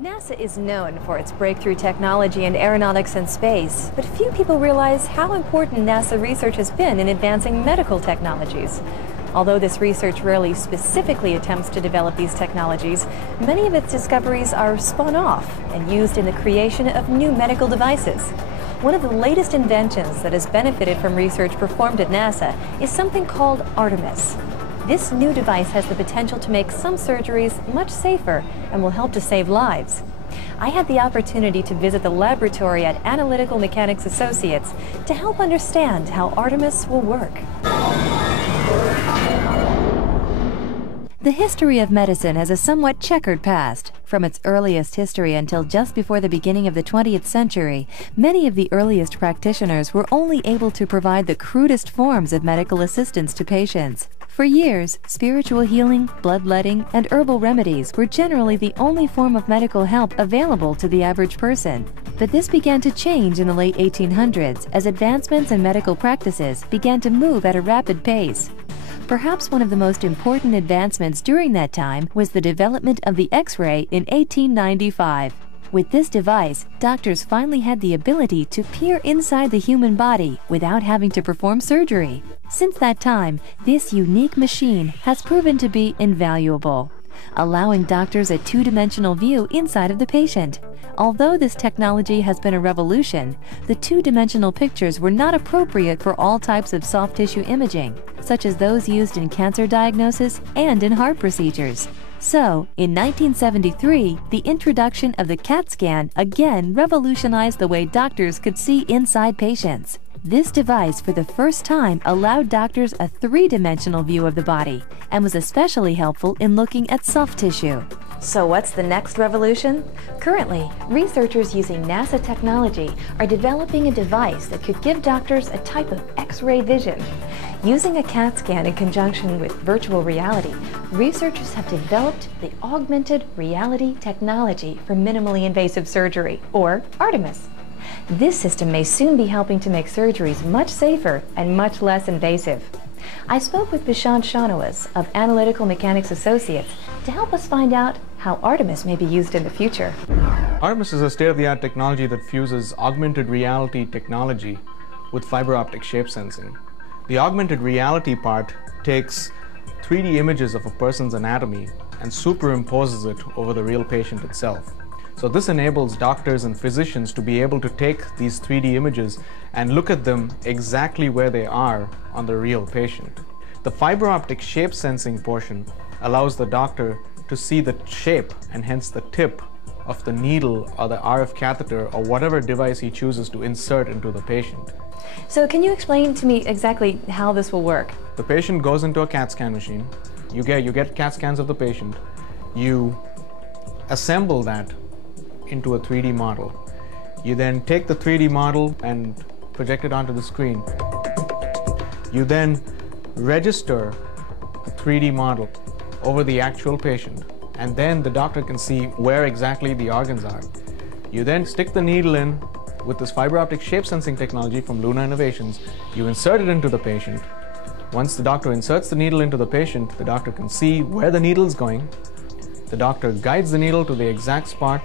NASA is known for its breakthrough technology in aeronautics and space, but few people realize how important NASA research has been in advancing medical technologies. Although this research rarely specifically attempts to develop these technologies, many of its discoveries are spun off and used in the creation of new medical devices. One of the latest inventions that has benefited from research performed at NASA is something called ARTEMIS. This new device has the potential to make some surgeries much safer and will help to save lives. I had the opportunity to visit the laboratory at Analytical Mechanics Associates to help understand how ARTEMIS will work. The history of medicine has a somewhat checkered past. From its earliest history until just before the beginning of the 20th century, many of the earliest practitioners were only able to provide the crudest forms of medical assistance to patients. For years, spiritual healing, bloodletting, and herbal remedies were generally the only form of medical help available to the average person. But this began to change in the late 1800s as advancements in medical practices began to move at a rapid pace. Perhaps one of the most important advancements during that time was the development of the X-ray in 1895. With this device, doctors finally had the ability to peer inside the human body without having to perform surgery. Since that time, this unique machine has proven to be invaluable, allowing doctors a two-dimensional view inside of the patient. Although this technology has been a revolution, the two-dimensional pictures were not appropriate for all types of soft tissue imaging, such as those used in cancer diagnosis and in heart procedures. So, in 1973, the introduction of the CAT scan again revolutionized the way doctors could see inside patients. This device for the first time allowed doctors a three-dimensional view of the body and was especially helpful in looking at soft tissue. So what's the next revolution? Currently, researchers using NASA technology are developing a device that could give doctors a type of X-ray vision. Using a CAT scan in conjunction with virtual reality, researchers have developed the augmented reality technology for minimally invasive surgery, or ARTEMIS. This system may soon be helping to make surgeries much safer and much less invasive. I spoke with Bishant Shanawaz of Analytical Mechanics Associates to help us find out how ARTEMIS may be used in the future. ARTEMIS is a state-of-the-art technology that fuses augmented reality technology with fiber optic shape sensing. The augmented reality part takes 3D images of a person's anatomy and superimposes it over the real patient itself. So this enables doctors and physicians to be able to take these 3D images and look at them exactly where they are on the real patient. The fiber optic shape sensing portion allows the doctor to see the shape and hence the tip of the needle or the RF catheter or whatever device he chooses to insert into the patient. So can you explain to me exactly how this will work? The patient goes into a CAT scan machine. You get CAT scans of the patient. You assemble that into a 3D model. You then take the 3D model and project it onto the screen. You then register a 3D model over the actual patient, and then the doctor can see where exactly the organs are. You then stick the needle in with this fiber optic shape sensing technology from Luna Innovations. You insert it into the patient. Once the doctor inserts the needle into the patient, the doctor can see where the needle is going. The doctor guides the needle to the exact spot,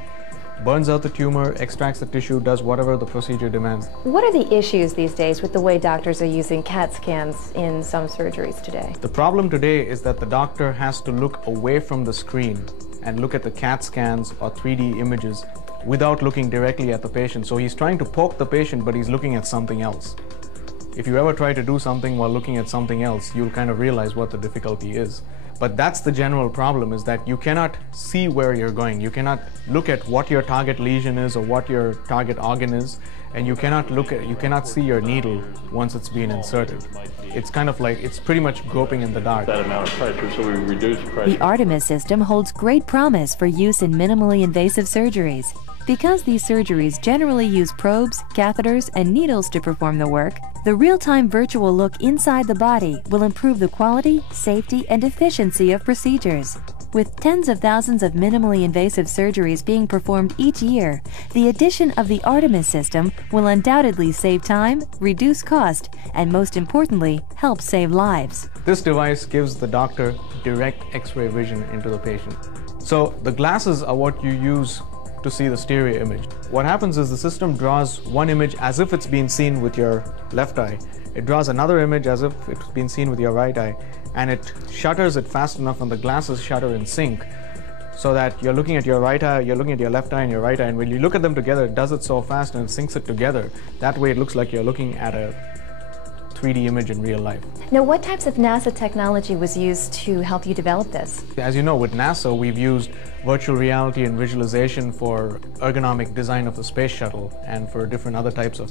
burns out the tumor, extracts the tissue, does whatever the procedure demands. What are the issues these days with the way doctors are using CAT scans in some surgeries today? The problem today is that the doctor has to look away from the screen and look at the CAT scans or 3D images without looking directly at the patient. So he's trying to poke the patient, but he's looking at something else. If you ever try to do something while looking at something else, you'll kind of realize what the difficulty is. But that's the general problem, is that you cannot see where you're going. You cannot look at what your target lesion is or what your target organ is, and you cannot see your needle once it's been inserted. It's kind of like, it's pretty much groping in the dark. That amount of pressure, so we reduce pressure. The ARTEMIS system holds great promise for use in minimally invasive surgeries. Because these surgeries generally use probes, catheters, and needles to perform the work, the real-time virtual look inside the body will improve the quality, safety, and efficiency of procedures. With tens of thousands of minimally invasive surgeries being performed each year, the addition of the ARTEMIS system will undoubtedly save time, reduce cost, and most importantly, help save lives. This device gives the doctor direct X-ray vision into the patient. So the glasses are what you use to see the stereo image. What happens is the system draws one image as if it's being seen with your left eye. It draws another image as if it's been seen with your right eye, and it shutters it fast enough and the glasses shutter in sync so that you're looking at your right eye, you're looking at your left eye and your right eye, and when you look at them together, it does it so fast and it syncs it together. That way it looks like you're looking at a 3D image in real life. Now, what types of NASA technology was used to help you develop this? As you know, with NASA, we've used virtual reality and visualization for ergonomic design of the space shuttle and for different other types of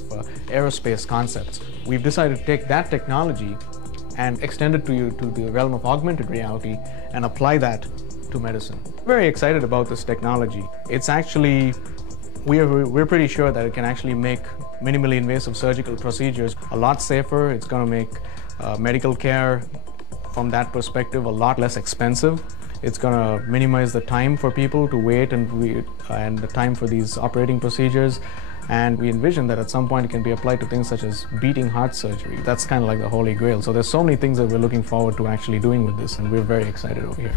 aerospace concepts. We've decided to take that technology and extend it to the realm of augmented reality and apply that to medicine. Very excited about this technology. It's actually, we're pretty sure that it can actually make minimally invasive surgical procedures a lot safer. It's going to make medical care from that perspective a lot less expensive. It's going to minimize the time for people to wait and the time for these operating procedures. And we envision that at some point it can be applied to things such as beating heart surgery. That's kind of like the holy grail. So there's so many things that we're looking forward to actually doing with this, and we're very excited over here.